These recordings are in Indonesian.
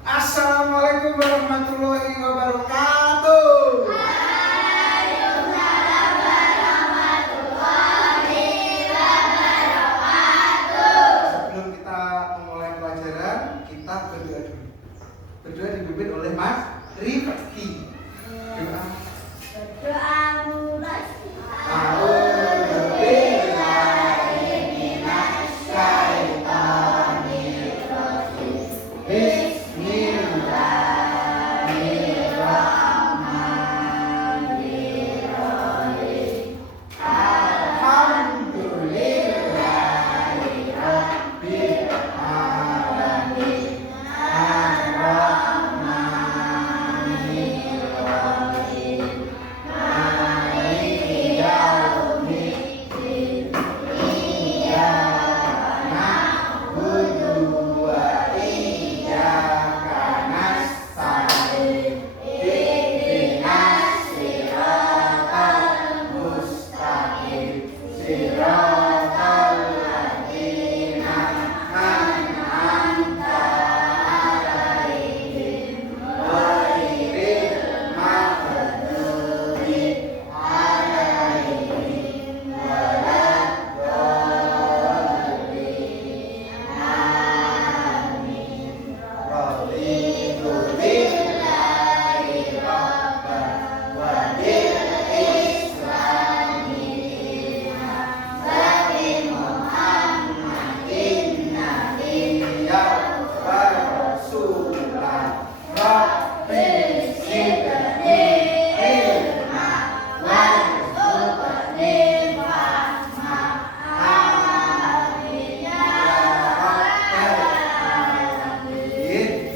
Assalamualaikum warahmatullahi wabarakatuh. Waalaikumsalam warahmatullahi wabarakatuh. Sebelum kita memulai pelajaran, kita berdoa dulu. Berdoa dipimpin oleh Mas Rifki. Doa. Berdoa mulai.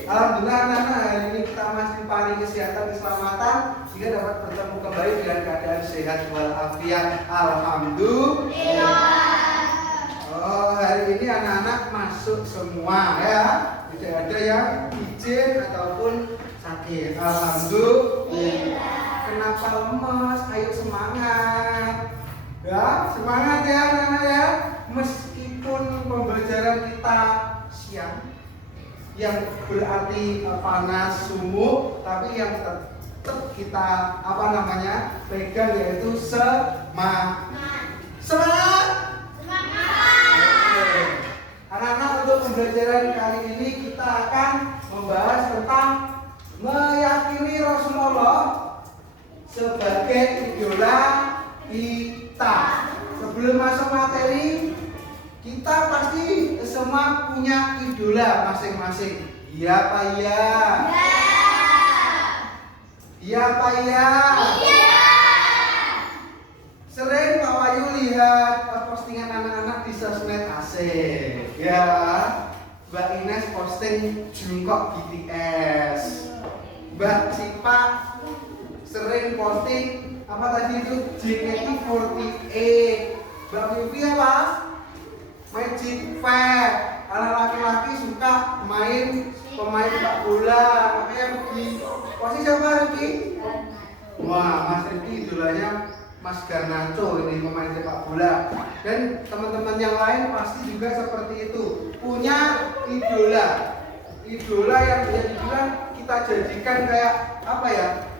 Alhamdulillah anak-anak, hari ini kita masih diberi kesehatan keselamatan sehingga dapat bertemu kembali dengan keadaan sehat walafiat. Alhamdulillah. Oh, hari ini anak-anak masuk semua ya. Tidak ada yang izin ataupun sakit. Alhamdulillah. Kenapa lemas? Ayo semangat. Ya, semangat ya anak-anak ya. Meskipun pembelajaran kita siang yang berarti panas sumuk, tapi yang tetap kita pegang yaitu semangat. Semangat. Anak-anak, untuk pembelajaran kali ini kita akan membahas tentang meyakini Rasulullah sebagai idola kita. Sebelum masuk materi, kita pasti semua punya idola masing-masing. Iya apa iya? Iya apa iya? Sering Pak Wahyu lihat postingan anak-anak di sosmed asik. Ya, Mbak Ines posting jungkok BTS. Mbak Sipa sering posting apa tadi itu JKT48. Mbak Vivi apa? Magic Fair. Anak laki-laki suka main pemain sepak bola, makanya Rifki. Posisi siapa Rifki? Wah, Mas Rifki idolanya Mas Garnacho, ini pemain sepak bola. Dan teman-teman yang lain pasti juga seperti itu, punya idola. Idola yang bisa dibilang kita jadikan kayak apa ya?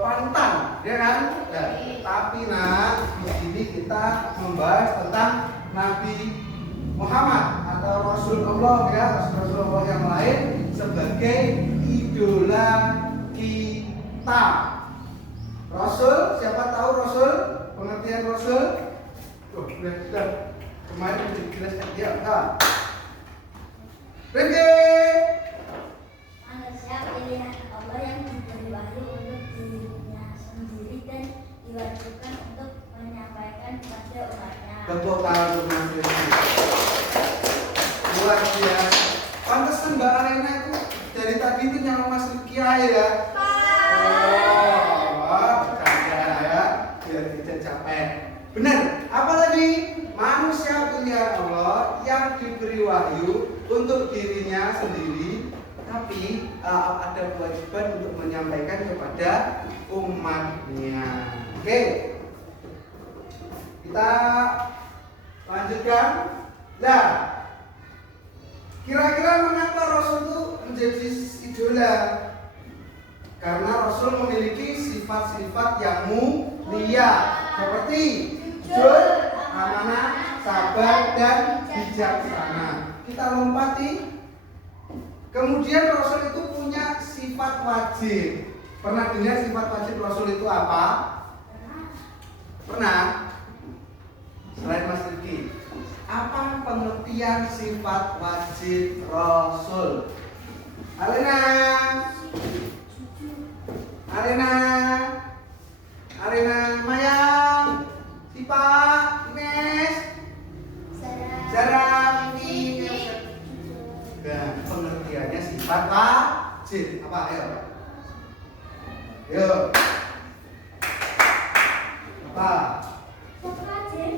Panutan, ya kan? Ya, tapi di sini kita membahas tentang Nabi Muhammad atau Rasulullah ya, Rasulullah yang lain sebagai idola kita. Rasul, siapa tahu Rasul? Pengertian Rasul? Oh, sudah kemarin dijelaskan dia enggak? Rifki. Manusia pilihan Allah yang diberi wahyu untuk dirinya sendiri dan diwajibkan untuk menyampaikan kepada umatnya. Tepuk tangan untuk Mas Rifki. Luar biasa. Pantesan Mbak Arena itu dari tadi itu nyama Mas Rifki aja ya. Bercanda ya, biar tidak capek. Benar. Apa tadi? Manusia pilihan Allah yang diberi wahyu untuk dirinya sendiri, tapi ada kewajiban untuk menyampaikan kepada umatnya. Oke. Kita lanjutkan. Nah, Kira-kira mengapa Rasul itu menjadi idola? Karena Rasul memiliki sifat-sifat yang mulia seperti jujur, amanah, sabar, dan bijaksana. Kita lompati. Kemudian Rasul itu punya sifat wajib. Pernah dengar sifat wajib Rasul itu apa? Pernah? Selain Mas Riki, apa pengertian sifat wajib Rasul? Alena, Mayang, Sipa, Ines, Zara, ini. Dan pengertiannya sifat wajib apa? Ayo. Yuk. Apa?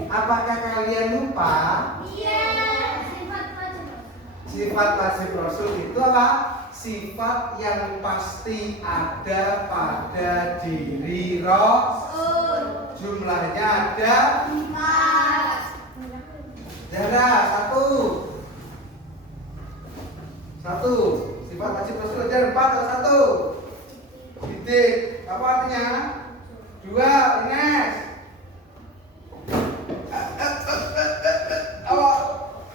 Apakah kalian lupa? Iya, sifat wajib. Sifat wajib Rasul itu apa? Sifat yang pasti ada pada diri Rasul. Jumlahnya ada 4. Zara, satu. Sifat wajib Rasul ada 4 atau 1? Titik. Apa artinya? 2. Ines.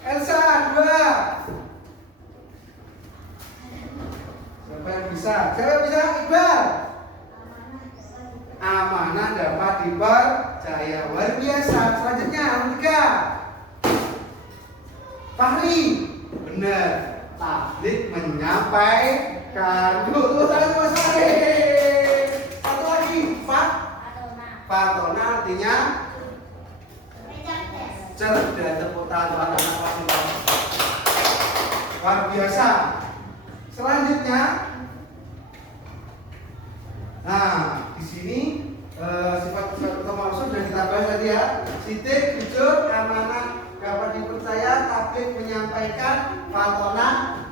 Elsa 2. Siapa yang bisa? Iqbal. Amanah dapat dipercaya. Luar biasa. Selanjutnya nomor 3. Fahri. Benar. Tablik menyampaikan. Tunggu Mas Fahri. Satu lagi. Fatona artinya cerdas. Tepuk tangan anak-anak. Luar biasa. Selanjutnya, nah di sini sifat-sifat utama Rasul sudah kita bahas tadi ya. Sidik, jujur, amanah, dapat dipercaya, tablik menyampaikan, fatona,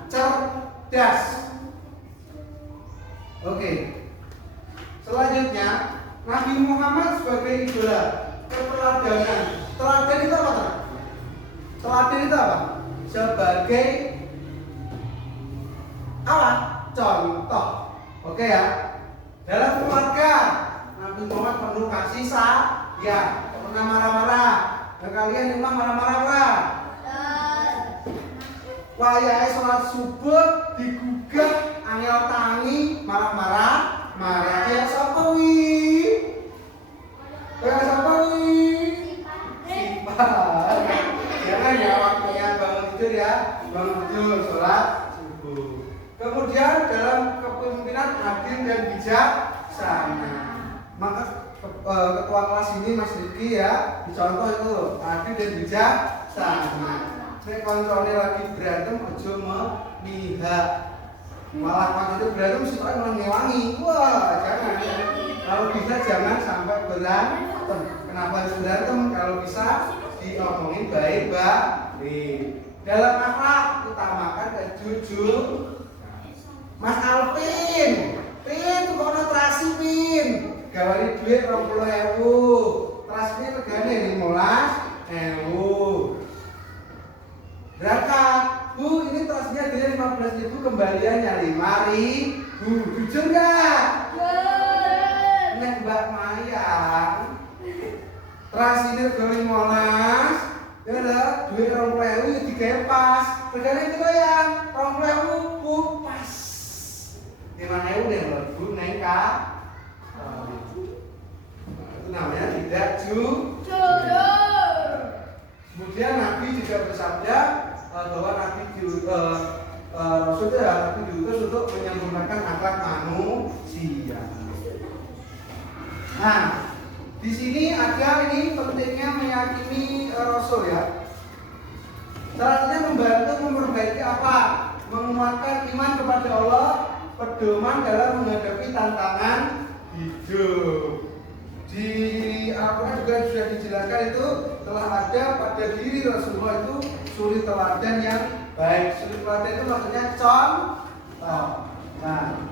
cerdas. Oke. Selanjutnya, Nabi Muhammad sebagai idola, keteladanan. Teladan itu apa? Teladan itu apa? Sebagai apa? Contoh. Oke ya. Dalam keluarga Nabi Muhammad penuh kasih sayang. Pernah marah-marah. Kalian di rumah marah-marah. Wayahe sholat subuh digugah angel tangi marah-marah. Marah ya sapa wi? Kayak sapa wi? Jangan ya waktunya bangun tidur ya. Bangun tidur sholat subuh. Kemudian dalam kepemimpinan adil dan bijaksana. Maka ketua kelas ini Mas Riki ya, dicontoh itu adil dan bijaksana. Nek koncone lagi berantem aja memihak. Malah waktu itu berantem supaya mengewangi. Wah, jangan. Kalau bisa jangan sampai berantem. Kenapa harus berantem? Kalau bisa diomongin baik-baik. Dalam akhlak utamakan kejujur. Mas Alvin, tuh kono terasi pin, gawari duit 20.000, terasi pin regane 15.000. Berangkat, Bu, ini terasinya dia 15.000, kembaliannya 5.000. Jujur nggak? Nek Mbak Mayang, terasi ini regane 15, ya udah duit 20.000 digawe pas, regane itu yang 20.000 pas. 5.000 deh Bu nengka. Itu namanya tidak jujur. Kemudian Nabi juga bersabda bahwa Nabi diutus untuk menyempurnakan akhlak manusia. Nah, di sini ada ini pentingnya meyakini Rasul ya. Caranya membantu memperbaiki apa? Menguatkan iman kepada Allah, pedoman dalam menghadapi tantangan hidup. Di Al-Quran juga sudah dijelaskan itu telah ada pada diri Rasulullah itu suri teladan yang baik. Suri teladan itu maksudnya contoh. Nah,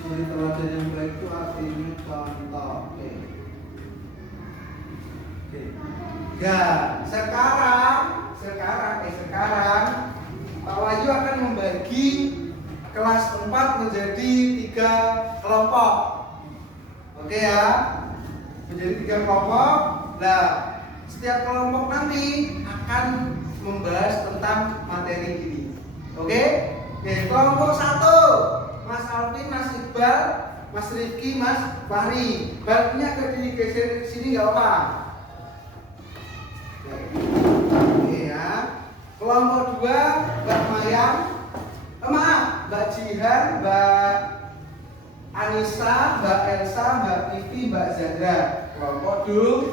suri teladan yang baik itu artinya contoh. Oke. Ya, sekarang sekarang Pak Wahyu akan membagi kelas 4 menjadi 3 kelompok. Oke ya, menjadi 3 kelompok. Nah, setiap kelompok nanti akan membahas tentang materi ini. Oke? Oke, kelompok 1, Mas Alvin, Mas Iqbal, Mas Rifki, Mas Fahri. Baliknya ke digeser ke sini nggak apa-apa. Oke ya. Kelompok 2, Mbak Mayang, Mbak Jihan, Mbak Anissa, Mbak Elsa, Mbak Vivi, Mbak Zandra. Kelompok 2.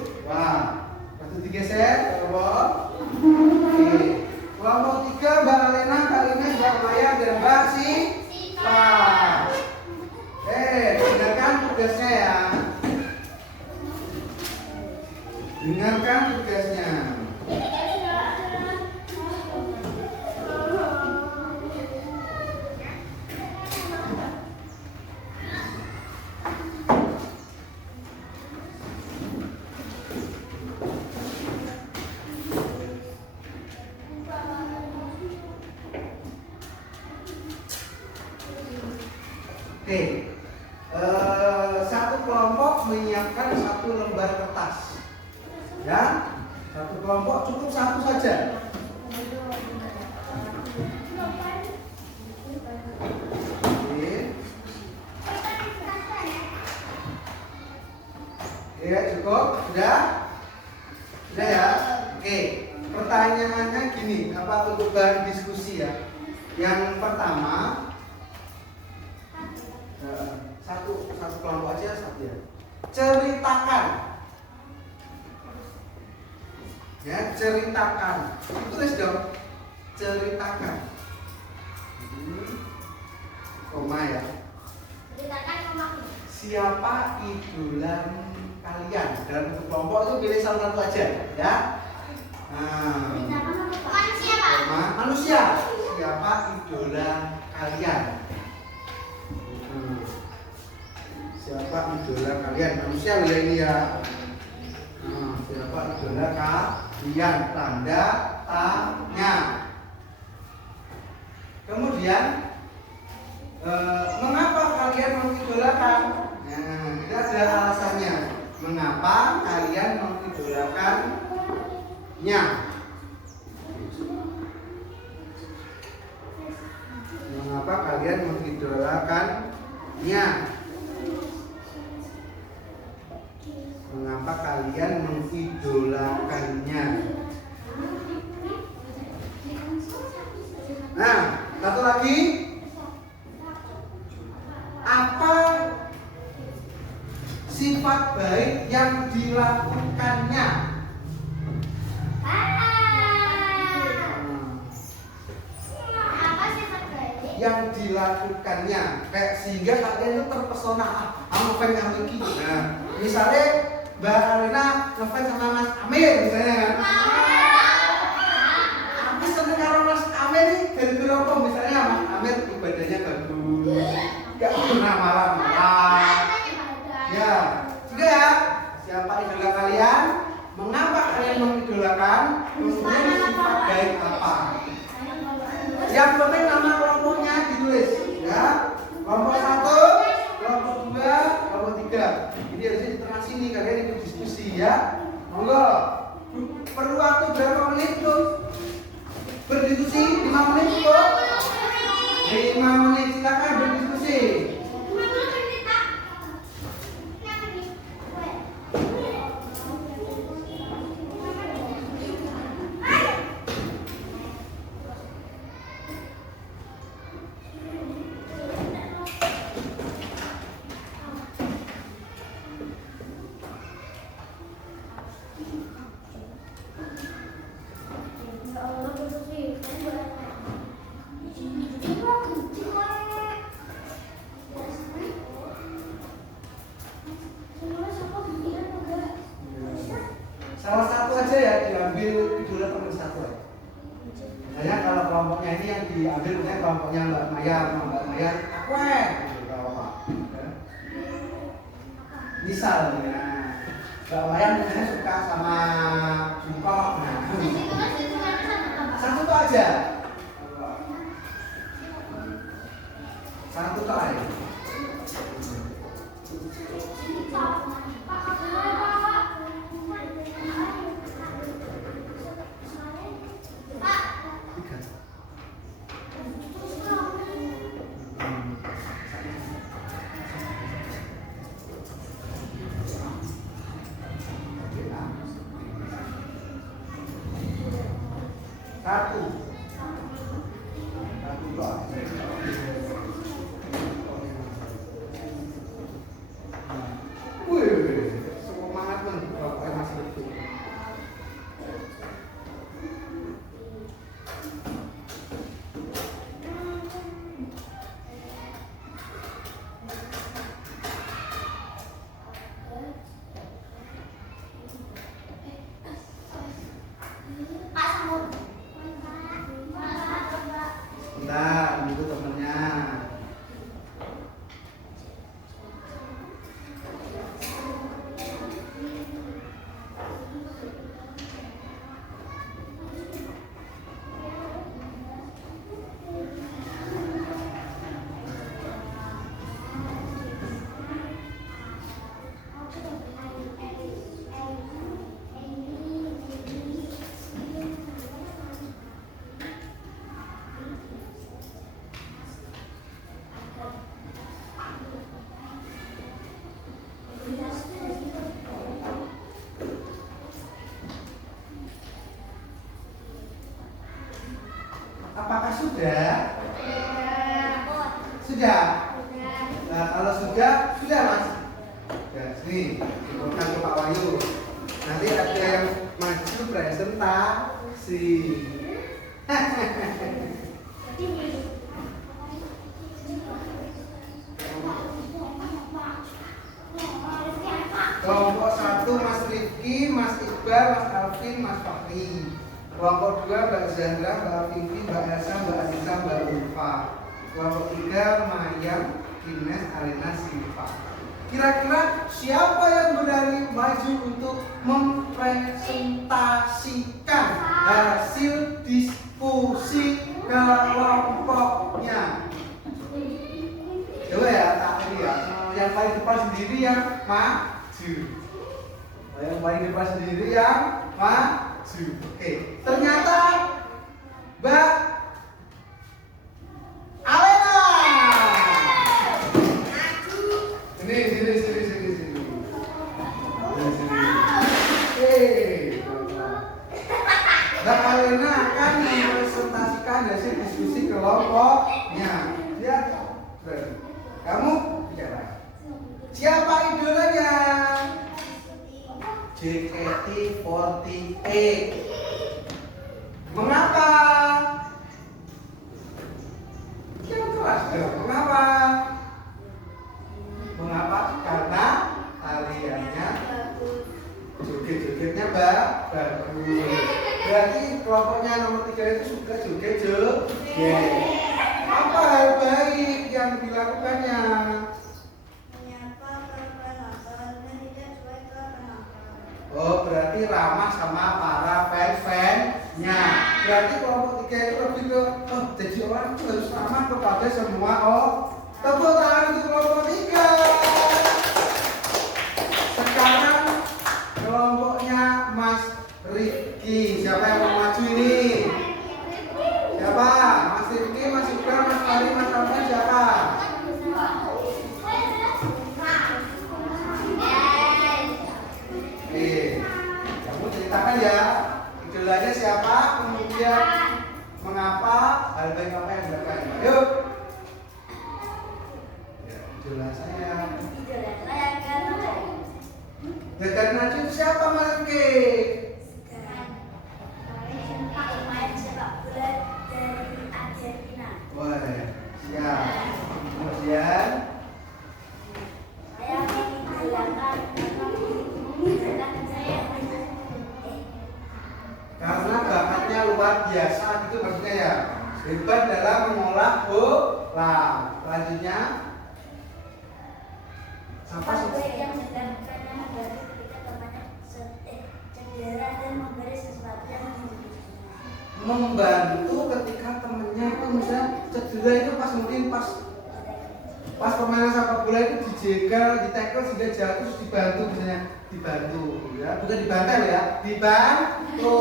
Satu digeser, kelompok. Oke. Kelompok 3, Mbak Alena, Mbak Ines, Mbak Maya, dan Mbak Siva. Dengarkan tugasnya ya. Dengarkan tugasnya. Oke, satu kelompok menyiapkan 1 lembar kertas, ya. Satu kelompok cukup 1 saja. Oke, ya cukup, sudah ya. Oke, pertanyaannya gini, apa untuk bahan diskusi ya? Yang pertama. Satu kelompok aja, satu ya. Ceritakan. Ya, ceritakan. Tulis dong. Ceritakan. Koma ya. Ceritakan koma. Siapa Idola kalian? Dalam satu kelompok itu pilih salah satu aja, ya. Manusia, Pak. Manusia. Siapa idola kalian? Siapa idola kalian? Manusia ya ini ya. Siapa idola kalian? Tanda tanya. Kemudian mengapa kalian mengidolakan? Nah, kita ada alasannya. Mengapa kalian mengidolakannya? Mengapa kalian mengidolakannya? Mengapa kalian mengidolakannya? Nah, satu lagi. Apa sifat baik yang dilakukannya? Apa sifat baik Yang dilakukannya, kayak sehingga kalian itu terpesona. Ngefans sama Iki. Nah, misalnya Mbak Alena ngefans sama Mas Amir misalnya kan. Aku seneng karo Mas Amir nih gara-gara apa? Misalnya Mas Amir ibadahnya bagus, gak pernah marah-marah. Ya, sudah ya. Siapa idola kalian? Mengapa kalian mengidolakan? Kemudian sifat baik apa? Yang penting nama kelompoknya ditulis, ya. Kelompok 1, kelompok 2, kelompok 3. Jadi harusnya di tengah sini kalian ikut diskusi ya. Monggo. Perlu waktu berapa menit tuh? Berdiskusi 5 menit cukup? 5 menit silakan berdiskusi. Salah satu aja ya diambil idola teman satu ya. Misalnya kalau kelompoknya ini yang diambil misalnya kelompoknya Mbak Maya sama Mbak Maya, aku gitu kalau apa? Misalnya Mbak Maya misalnya suka sama Jungkook, nah Satu tok aja. Satu tok aja. Satu tok. Wih, semangat men, bapaknya masih betul. Bentar, itu temennya. Apakah sudah? Sudah? Nah, kalau sudah Mas. Ya, sini, dibuatkan ke Pak Wahyu. Nanti ada yang maju presentasi. Kelompok 1 Mas Rifki, Mas Iqbal, Mas Alvin, Mas Fakri. Kelompok 2 Mbak Zandra, Mbak Vivi, Mbak Elsa, Mbak Anissa, Mbak Ulfa. Kelompok 3 Mayang, Ines, Alina, Siva. Kira-kira siapa yang berani maju untuk mempresentasikan hasil diskusi kelompoknya? Coba ya, tak ini ya. Yang paling depan sendiri yang maju. Yang paling depan sendiri yang maju. Oke, ternyata Mbak Alena. Sini. Mbak Alena akan mempresentasikan hasil diskusi kelompoknya. Lihat, kamu bicara. Siapa idolanya? JKT48. Mengapa? Yang keras dong. Mengapa? Mengapa? Karena tariannya, joget-jogetnya bagus. Berarti kelompoknya nomor 3 itu suka joget-joget. Apa hal baik yang dilakukannya? Oh, berarti ramah sama para fans-fansnya. Berarti kelompok 3 itu lebih ke, oh, jadi orang itu harus ramah kepada semua. Oh, tepuk tangan untuk kelompok 3. Sekarang kelompoknya Mas Rifki. Siapa yang mau maju ini? Siapa? Mas Rifki, Mas Iqbal, Mas Fahri, Mas Alvin, siapa? Kamu ceritakan ya, idolanya siapa, kemudian mengapa, hal baik apa yang dilakukan. Ayo. Ya, idola saya. Gagal maju itu siapa, Mas Rifki? Pemain sepak bola dari Argentina. Wah, siap. Kemudian Saya mengidolakan karena bakatnya luar biasa gitu maksudnya ya, hebat dalam mengolah bola. Selanjutnya siapa sih? yang mendapatkannya membantu ketika temannya cedera dan memberi sesuatu yang membantu ketika temennya itu misalnya cedera itu pas pemain sepak bola itu dijegal, ditekel sehingga jatuh terus dibantu misalnya dibantu ya, bukan dibantai ya, dibantu.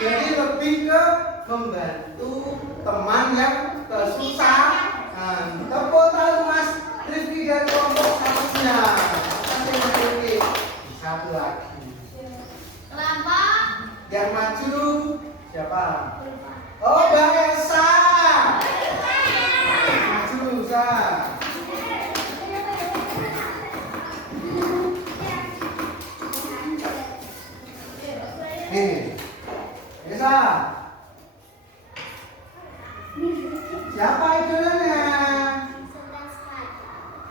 Jadi lebih ke membantu teman yang kesusahan. Tepuk tangan Mas Rifki dan kelompok satunya. Kasih Mas Rifki. Satu lagi. Kelompok Yang maju siapa? Oh, Mbak Elsa. Maju, Elsa. Nih, Elsa. Siapa idolanya?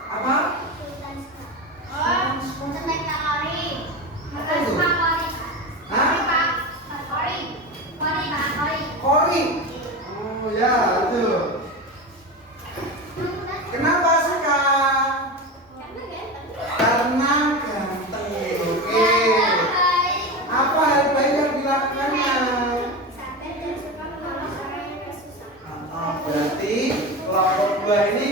Apa? Kori. Oh ya, itu. Kenapa suka? Karena ganteng. Oke. Apa hal baik yang dilakukannya? Berarti kelompok dua ini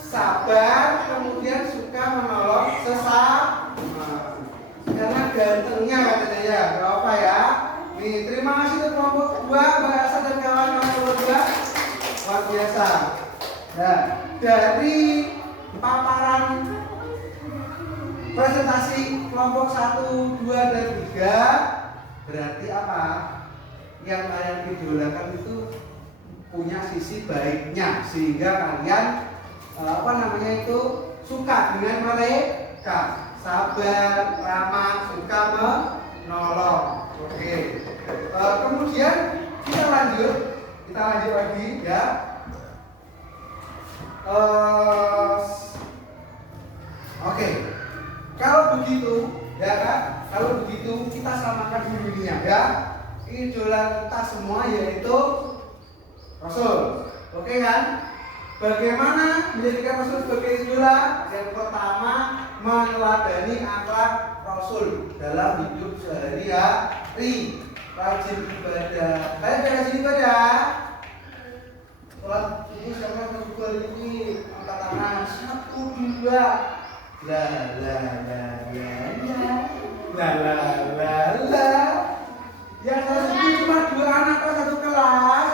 sabar, kemudian suka menolong sesama. Karena gantengnya katanya ya, gak apa ya. Nih, terima kasih untuk kelompok dua, Mbak Elsa dan kawan-kawan kelompok dua. Luar biasa. Nah, dari paparan presentasi kelompok 1, 2, dan 3 berarti apa? Yang kalian idolakan itu punya sisi baiknya sehingga kalian suka dengan mereka, sabar, ramah, suka menolong. Oke. Kemudian kita lanjut lagi ya. Oke. Kalau begitu ya kan? Kalau begitu kita samakan dulu ininya ya. Idola kita semua yaitu Rasul. Oke kan? Bagaimana menjadikan Rasul sebagai idola? Yang pertama, meneladani akhlak Rasul dalam hidup sehari-hari. Rajin ibadah. Kalian rajin ibadah? Sholat ini sama dengan ini angkat tangan 1, 2. La la la la la la la la. Yang satu cuma 2 anak kelas 1 kelas.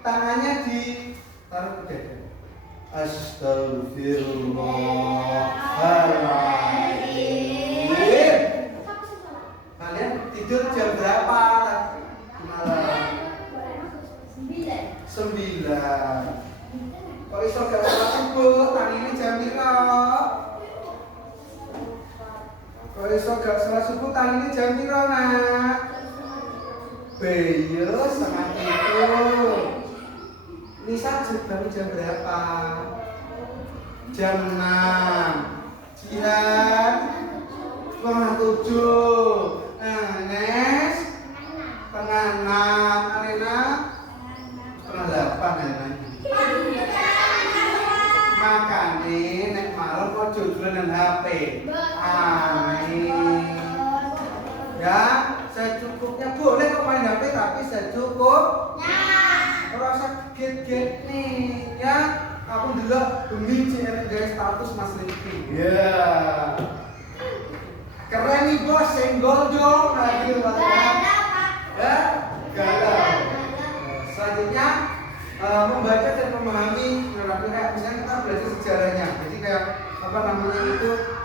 Tangannya ditaruh ke dada. Astagfirullahaladzim. Kalian tidur jam berapa? Malam 9. Kok iso gak sholat subuh? Tangine jam piro? Kok iso gak sholat subuh? Tangine jam piro, Nak? Beyo setengah itu. Nisa bangun jam berapa? Jam 6. Jihan setengah 7. Nes setengah 6. Arena setengah 8 ya. Makane nek malam kok dodolan HP. Amin. Ya, secukupnya boleh kok main HP tapi secukupnya. Ora usah get-get nih, ya. Aku dulu demi CR guys status Mas Rifki. Ya. Keren nih bos, senggol dong. Nah, gitu maksudnya. Ya, galau. Selanjutnya membaca dan memahami kayak misalnya kita belajar sejarahnya. Jadi kayak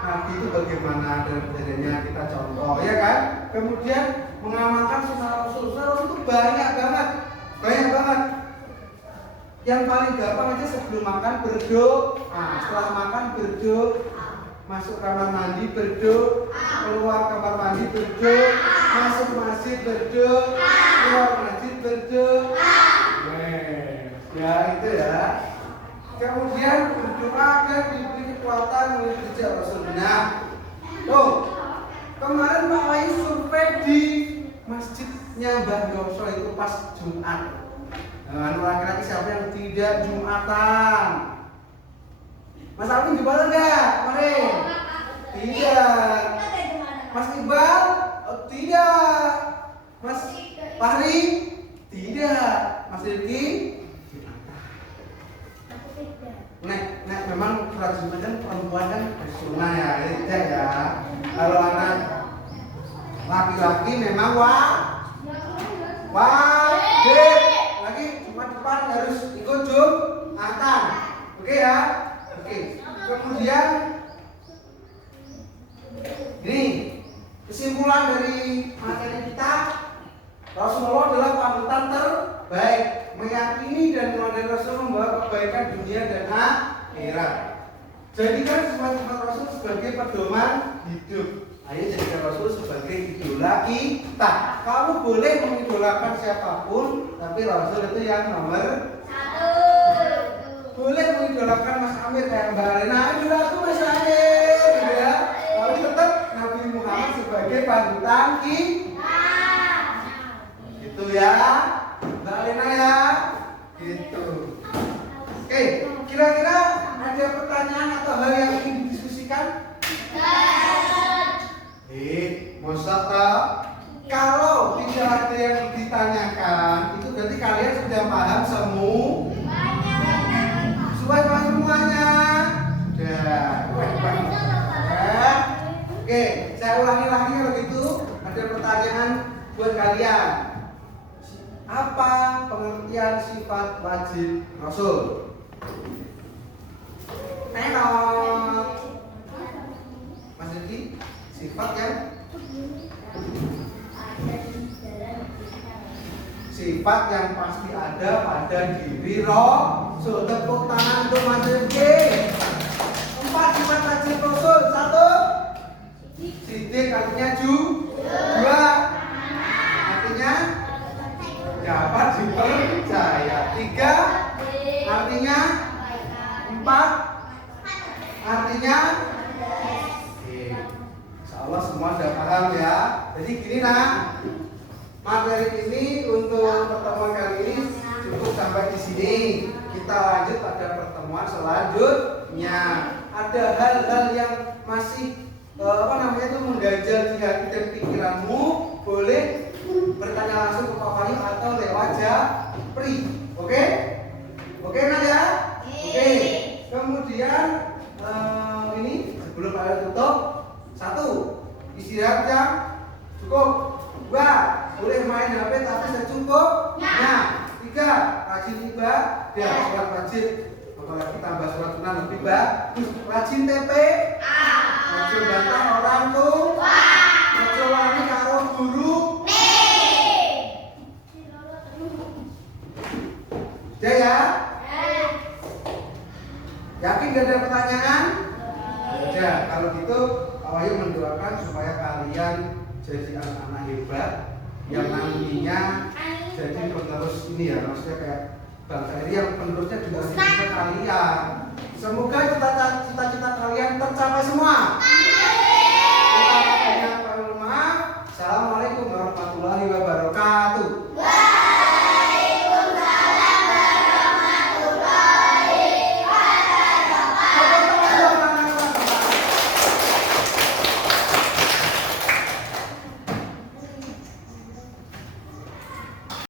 Nabi itu bagaimana dan kejadiannya kita contoh, ya kan? Kemudian mengamalkan sunnah Rasul. Sunnah Rasul itu banyak banget. Yang paling gampang aja sebelum makan berdoa, setelah makan berdoa, masuk kamar mandi berdoa, keluar kamar mandi berdoa, masuk masjid berdoa, keluar masjid berdoa. Ya itu ya. Kemudian berdoa agar diberi kekuatan menuju Rasulullah. Tuh, kemarin Pak Wahyu survei di masjidnya Mbah Yoso itu pas Jumat. Nah, laki-laki siapa yang tidak Jumatan? Mas Alvin Jumatan enggak? Kemarin? Tidak. Mas Iqbal? Oh, tidak. Mas Fahri? Tidak, Mas Rifki. Aku tidak. Nek memang prajurit kan perempuan kan bersunah ya, tidak ya. Kalau anak laki-laki memang wajib. Lagi cuma depan harus ikut Jumatan. Oke ya. Oke. Kemudian ini kesimpulan dari materi kita, Rasulullah adalah panutan terbaik, meyakini dan meladeni Rasul membawa kebaikan dunia dan akhirat. Jadikan sifat-sifat Rasul sebagai pedoman hidup. Ayo jadikan Rasul sebagai idola kita. Kamu boleh mengidolakan siapapun, tapi Rasul itu yang nomor 1. Boleh mengidolakan Mas Amir kayak Mbak Arena, idolaku Mas Amir, gitu ya. Tapi tetap Nabi Muhammad sebagai panutan kita. Gitu ya, Mbak Arena ya. Gitu. Oke, kira-kira ada pertanyaan atau hal yang ingin didiskusikan? Masa kalau tidak ada yang ditanyakan, itu berarti kalian sudah paham semuanya. Sudah. Oke, saya ulangi lagi kalau gitu. Ada pertanyaan buat kalian. Apa pengertian sifat wajib Rasul? Tenor. Mas Rifki, sifat yang pasti ada pada diri Rasul. Tepuk tangan untuk Mas Rifki. 4 sifat wajib Rasul. 1, sidik artinya 2, artinya dapat dipercaya. 3, artinya 4, artinya Allah semua sudah paham ya. Jadi gini nak, materi ini untuk pertemuan kali ini cukup sampai di sini. Kita lanjut pada pertemuan selanjutnya. Ada hal-hal yang masih mengganjal di hati dan pikiranmu, boleh bertanya langsung ke Pak Wahyu atau lewat Japri. Oke? Oke nak ya? Oke. Kemudian ini sebelum kalian tutup, 1, istirahat yang cukup. 2, boleh main HP tapi secukupnya. 3, rajin ibadah, sholat wajib, apalagi tambah sholat sunnah lebih bagus. Rajin TP, rajin bantah orang tua, rajin wani karo guru. Ya. Yakin gak ada pertanyaan? Ya, kalau gitu Pak Wahyu mendoakan supaya kalian jadi anak-anak hebat yang nantinya jadi penerus ini ya, maksudnya kayak bangsa ini yang penerusnya juga bisa kalian. Semoga cita-cita kalian tercapai semua.